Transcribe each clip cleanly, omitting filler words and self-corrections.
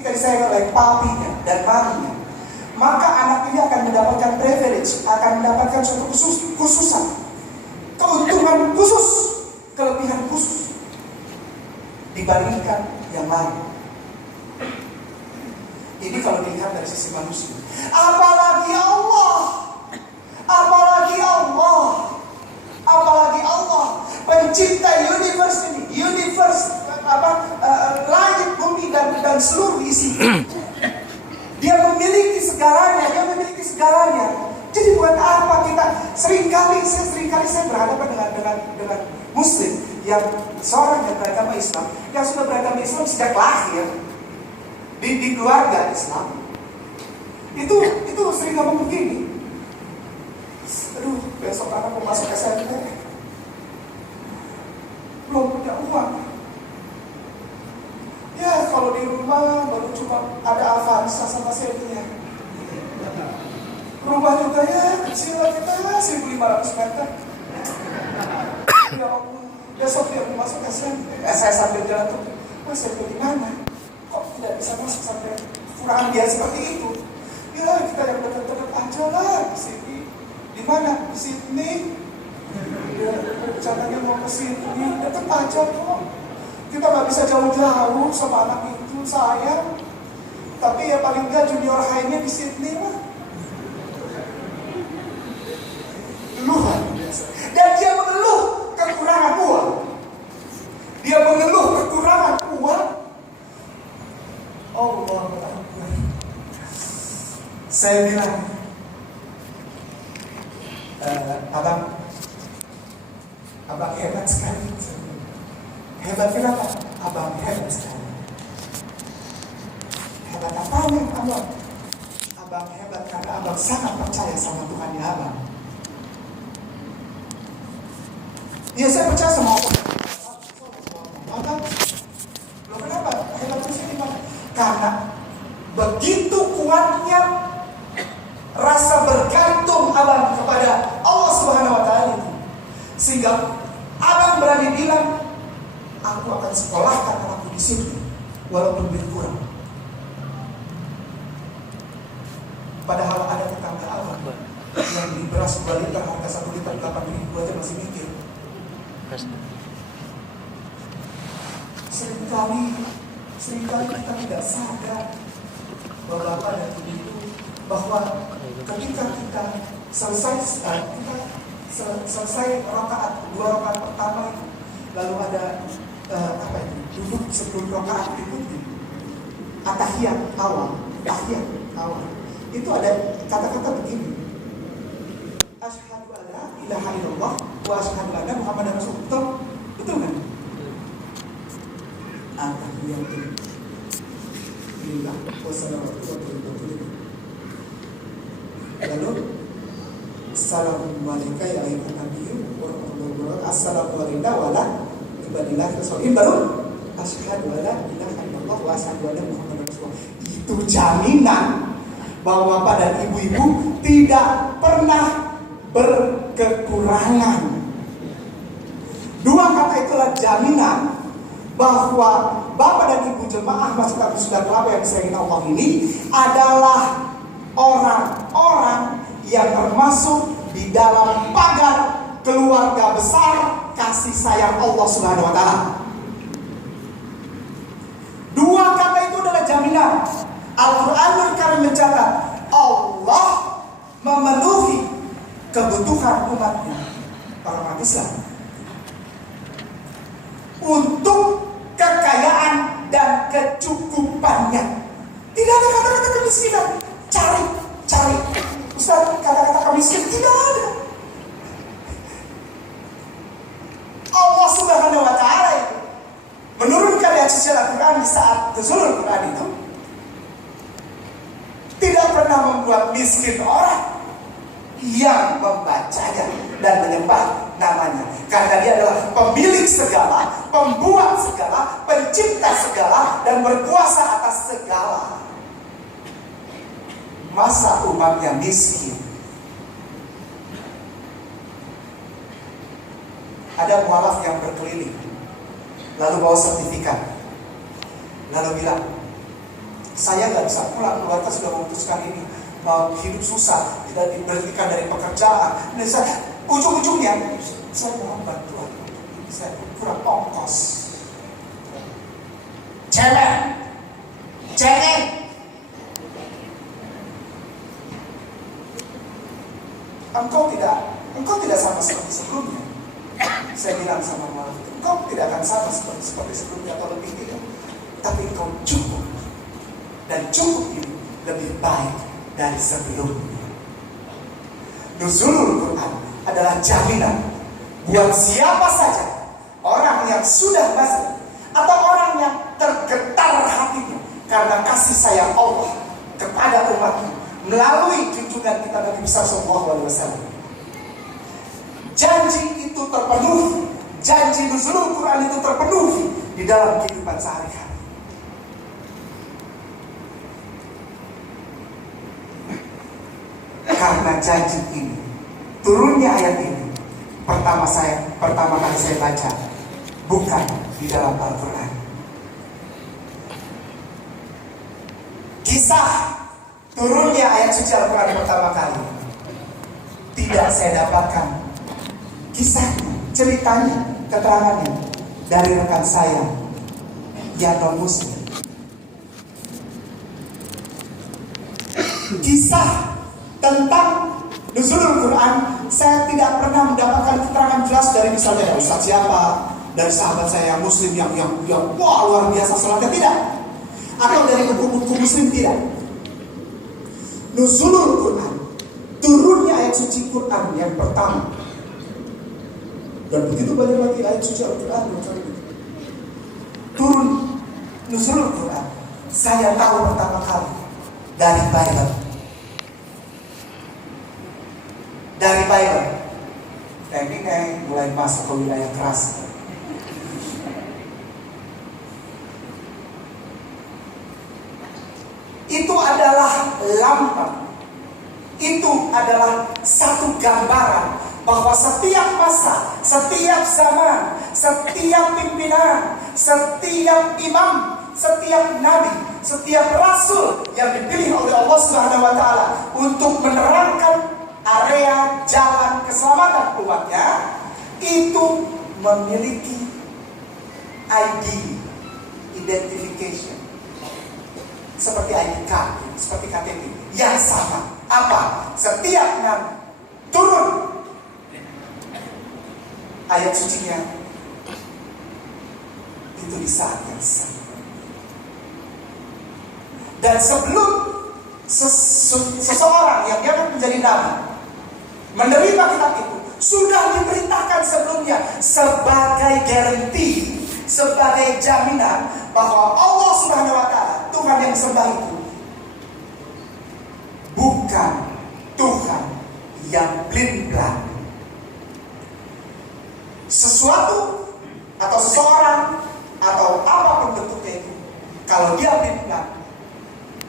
ketika disayang oleh papinya dan maminya, maka anak ini akan mendapatkan privilege, akan mendapatkan suatu khususan, keuntungan khusus, kelebihan khusus dibandingkan yang lain. Ini kalau dilihat dari sisi manusia. Apalagi Allah, apalagi Allah, apalagi Allah pencipta universe ini, langit, bumi dan seluruh isi. Dia memiliki segalanya. Jadi buat apa kita seringkali saya berhadapan dengan Muslim yang seorang yang beragama Islam, yang sudah beragama Islam sejak lahir di keluarga Islam. Itu sering ngomong begini. Aduh, besok anak mau masuk SMP, belum punya uang. Ya kalau di rumah baru cuma ada Avanza sama Xenia. Rumah juga ya kecil lah kita, 1.500 meter. Ya Allah, besok dia mau masuk SMP. Saya sambil jalan tuh, Mas SMP di mana? Kok tidak bisa masuk sampai kurangan dia seperti itu? Ya kita yang dekat-dekat aja lah di sini. Di mana? Di Sydney. Ya, rencananya mau ke Sydney, dekat aja kok. Kita nggak bisa jauh-jauh sama anak itu, sayang. Tapi ya paling nggak junior high-nya di Sydney lah. Luar biasa. Dan dia mengeluh kekurangan uang. Allah Akbar. Saya bilang, abang hebat sekali. Hebat kenapa? Abang hebat sekali. Hebat apanya abang? Abang hebat karena abang sangat percaya sama Tuhannya abang. Ya saya percaya sama Allah. Abang, loh kenapa? Hebatnya sini bang? Karena begitu kuatnya rasa bergantung abang kepada Allah Subhanahu Wa Taala itu, sehingga abang berani bilang, aku akan sekolahkan anakku di sini, walaupun lebih kurang. Padahal ada tetangga abang yang beli beras 2 liter harga 1 liter 8.000 aja masih mikir. Seringkali kita tidak sadar bahwa pada itu bahwa ketika kita selesai rakaat 2 rakaat pertama itu, lalu ada duduk sebelum rakaat berikutnya, tahiyat awal itu ada kata-kata begini, asyhadu alla ilaha illallah wa asyhadu anna muhammadar rasulullah. Betul kan? At-tahiyatu lillah wa salawatu wa barakatuh. Lalu assalamualaikum ya ayyuhan nabiyyu wa rahmatullahi wa barakatuh. Assalamualaikum wa ala ibadillahi sholihin. Baru asyhadu alla ilaha illallah wa asyhadu anna muhammadar rasulullah. Itu jaminan bahwa pada ibu-ibu tidak pernah berkekurangan. 2 kata itulah jaminan bahwa Bapak dan Ibu jemaah masjid Abu Sudah Kelapa yang disayangin Allah ini adalah orang-orang yang termasuk di dalam pagar keluarga besar kasih sayang Allah Subhanahu Wa Taala. 2 kata itu adalah jaminan. Al-Quranul Karim mencatat Allah memenuhi kebutuhan umatnya, orang Islam, untuk kekayaan dan kecukupannya. Tidak ada kata-kata kemiskinan. Cari. Ustaz, kata-kata kemiskinan tidak ada. Allah Subhanahu Wa Taala itu menurunkan ayat suci Al-Quran di saat nuzulul Quran itu tidak pernah membuat miskin orang yang membacanya dan menyembah namanya, karena dia adalah pemilik segala, pembuat segala, pencipta segala, dan berkuasa atas segala. Masa umatnya miskin? Ada mualaf yang berkeliling, lalu bawa sertifikat, lalu bilang, Saya nggak bisa pulang, keluarga sudah memutuskan ini, hidup susah, tidak diberhentikan dari pekerjaan. Dan ujung-ujungnya saya mohon bantuan, saya kurang ongkos. Cengeng. Engkau tidak sama seperti sebelumnya. Saya bilang sama Maaf, engkau tidak akan sama seperti sebelumnya atau lebih tidak. Tapi engkau cukup. Dan cukup ini lebih baik dari sebelumnya. Nuzulul Quran adalah jaminan buat siapa saja orang yang sudah masuk atau orang yang tergetar hatinya karena kasih sayang Allah kepada umatnya melalui junjungan kita Nabi besar sallallahu alaihi wasallam. Janji itu terpenuhi, janji nuzulul Quran itu terpenuhi di dalam kehidupan sehari-hari. Karena janji ini, turunnya ayat ini, pertama kali saya baca bukan di dalam Al-Quran. Kisah turunnya ayat suci Al-Quran pertama kali tidak saya dapatkan kisahnya, ceritanya, keterangannya dari rekan saya yang non-muslim. Kisah tentang nuzulul Quran saya tidak pernah mendapatkan keterangan jelas dari misalnya dari ustaz siapa, dari sahabat saya yang muslim yang wah luar biasa salatnya, tidak, atau dari buku-buku muslim, tidak. Nuzulul Quran, turunnya ayat suci Quran yang pertama, dan begitu banyak lagi ayat suci Al-Quran turun nuzulul Quran. Saya tahu pertama kali dari Bible. Ini kayak mulai masuk ke wilayah keras. Itu adalah lambang. Itu adalah satu gambaran bahwa setiap masa, setiap zaman, setiap pimpinan, setiap imam, setiap nabi, setiap rasul yang dipilih oleh Allah Subhanahu wa taala untuk menerangkan area jalan keselamatan umatnya, itu memiliki ID, identification, seperti ID card, seperti KTP yang sama. Apa? Setiap nabi turun ayat sucinya itu di saat yang sama. Dan sebelum seseorang yang dianggap menjadi nabi menerima kitab itu, sudah diberitakan sebelumnya sebagai garansi, sebagai jaminan bahwa Allah Subhanahu wa taala, Tuhan yang disembah itu bukan Tuhan yang blin-blan. Sesuatu atau seseorang atau apapun bentuknya itu, kalau dia blin-blan,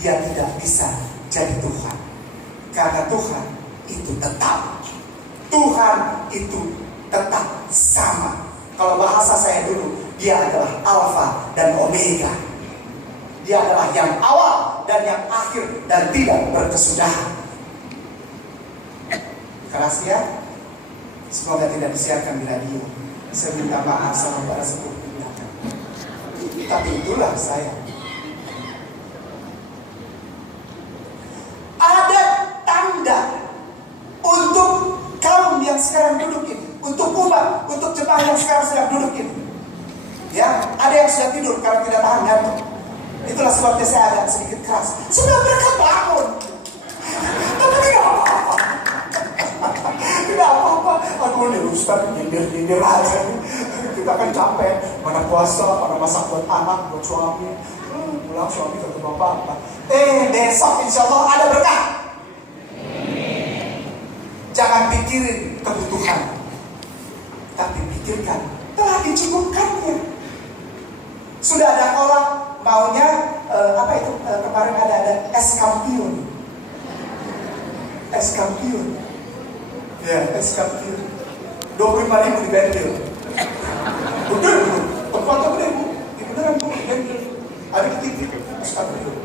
dia tidak bisa jadi Tuhan. Karena Tuhan itu tetap, Tuhan itu tetap sama. Kalau bahasa saya dulu, dia adalah Alfa dan Omega. Dia adalah yang awal dan yang akhir dan tidak berkesudahan. Keras ya? Semoga tidak disiarkan di radio. Saya minta maaf sama para sepuh di belakang. Tapi itulah saya. Ada tanda untuk kaum yang sekarang duduk ini, untuk umat, untuk jemaah yang sekarang sedang duduk ini. Ya, ada yang sudah tidur karena tidak tahan ngantuk. Itulah sebabnya saya agak sedikit keras. Sudah mereka bangun, tapi tidak apa-apa. Tidak apa-apa. Aduh, nih Ustaz nyindir aja. Kita kan capek, mana puasa, mana masak buat anak, buat suami. Pulang suami kata bapak. Besok insya Allah ada berkah. Jangan pikirin kebutuhan, tapi pikirkan telah dicukupkannya. Sudah ada orang maunya kemarin ada es kampiun. Ya, es kampiun 25.000 di bengkel. Udah, tempatnya udah Bu. Di beneran Bu, di bengkel. Ada di TV, es kampiun.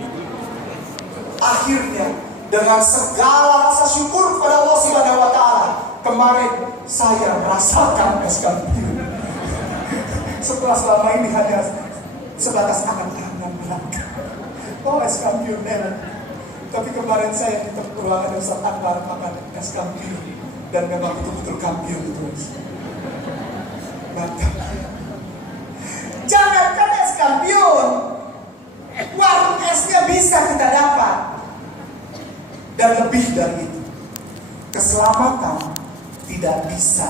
dengan segala rasa syukur kepada Allah Subhanahu wa Ta'ala. Kemarin saya merasakan es kampiun. Setelah selama ini hanya sebatas angan-angan belaka. Oh, es kampiun enak. Tapi kemarin saya di ruangan Ustaz Akbar makan es kampiun. Dan memang betul-betul kampiun itu. Mantap. Jangankan es kampiun, warung esnya bisa kita dapat. Dan lebih dari itu, keselamatan tidak bisa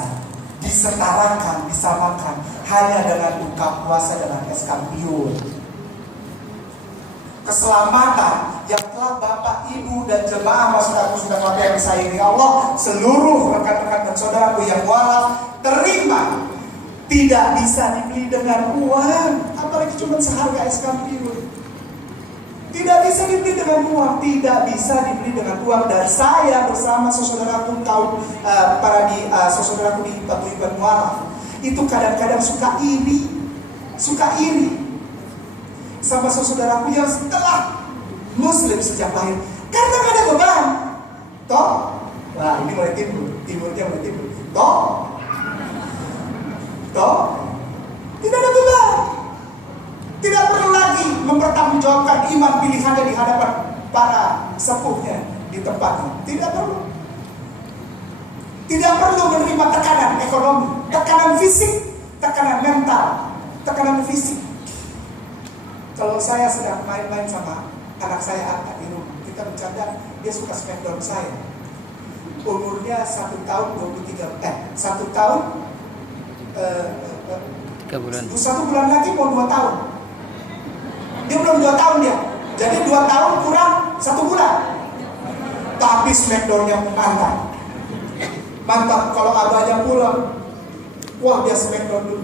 disetarakan, disamakan hanya dengan buka puasa dengan es kampiun. Keselamatan yang telah Bapak, Ibu, dan jemaah maksud sudah yang disayangi Allah, seluruh rekan-rekan dan saudaraku yang walaf terima, tidak bisa dibeli dengan uang, apalagi cuma seharga es kampiun. Tidak bisa dibeli dengan uang, tidak bisa dibeli dengan uang. Dan saya bersama saudaraku kaum saudaraku di Paguyuban Mualaf itu kadang-kadang suka iri sama saudaraku yang setelah Muslim sejak lahir, karena gak ada beban. Toh, wah ini mulai timurnya mulai timbul. Toh, tidak ada beban. Tidak perlu lagi mempertanggungjawabkan iman pilihannya di hadapan para sepuhnya di tempatnya. Tidak perlu. Tidak perlu menerima tekanan ekonomi, tekanan fisik, tekanan mental, tekanan fisik. Kalau saya sedang main-main sama anak saya Atta di rumah, kita bercanda, dia suka smackdown saya. Umurnya 1 tahun 1 tahun 3 bulan. 1 bulan lagi mau 2 tahun. Dia belum 2 tahun dia. Jadi 2 tahun kurang 1 bulan. Tapi smackdownnya mantap. Mantap. Kalau abahnya pulang, wah dia smackdown dulu.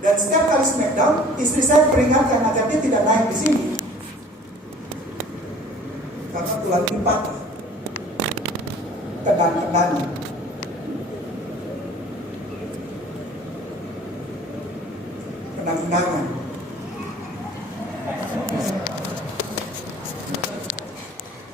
Dan setiap kali smackdown, istri saya peringatkan agar dia tidak naik di sini. Karena tulang ini patah. Tenang-tenang. Tenang-tenangan.